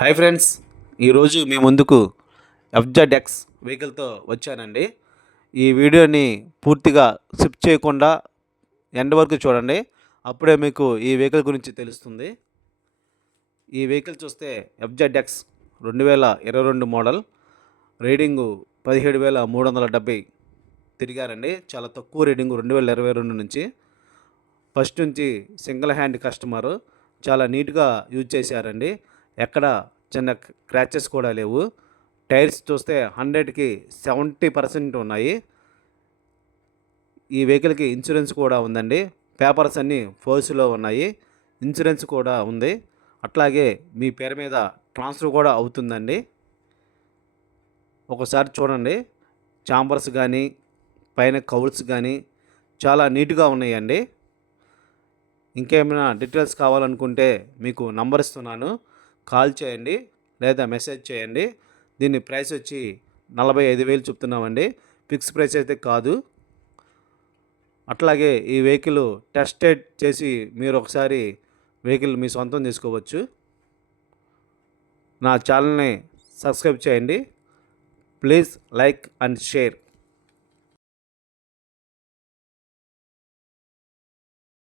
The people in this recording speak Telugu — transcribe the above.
హాయ్ ఫ్రెండ్స్, ఈరోజు మీ ముందుకు ఎఫ్జెడ్ వెహికల్తో వచ్చానండి. ఈ వీడియోని పూర్తిగా స్కిప్ చేయకుండా ఎండ్ వరకు చూడండి. అప్పుడే మీకు ఈ వెహికల్ గురించి తెలుస్తుంది. ఈ వెహికల్ చూస్తే ఎఫ్జెడ్ 2022 మోడల్, రీడింగు 17,370 తిరిగారండి. చాలా తక్కువ రీడింగు 2022 నుంచి. ఫస్ట్ నుంచి సింగిల్ హ్యాండ్ కస్టమరు, చాలా నీట్గా యూజ్ చేశారండి. ఎక్కడ చిన్న క్రాచెస్ కూడా లేవు. టైర్స్ చూస్తే 100కి 70% ఉన్నాయి. ఈ వెహికల్కి ఇన్సూరెన్స్ కూడా ఉందండి. పేపర్స్ అన్నీ ఫోర్స్లో ఉన్నాయి. ఇన్సూరెన్స్ కూడా ఉంది. అట్లాగే మీ పేరు మీద ట్రాన్స్ఫర్ కూడా అవుతుందండి. ఒకసారి చూడండి. చాంబర్స్ కానీ పైన కౌల్స్ కానీ చాలా నీట్గా ఉన్నాయండి. ఇంకేమైనా డీటెయిల్స్ కావాలనుకుంటే మీకు నంబర్ ఇస్తున్నాను, కాల్ చేయండి లేదా మెసేజ్ చేయండి. దీని ప్రైస్ వచ్చి 45,000 చెప్తున్నామండి. ఫిక్స్ ప్రైస్ అయితే కాదు. అట్లాగే ఈ వెహికల్ టెస్టెడ్ చేసి మీరు ఒకసారి వెహికల్ మీ సొంతం తీసుకోవచ్చు. నా ఛానల్ని సబ్స్క్రైబ్ చేయండి. Please like and share.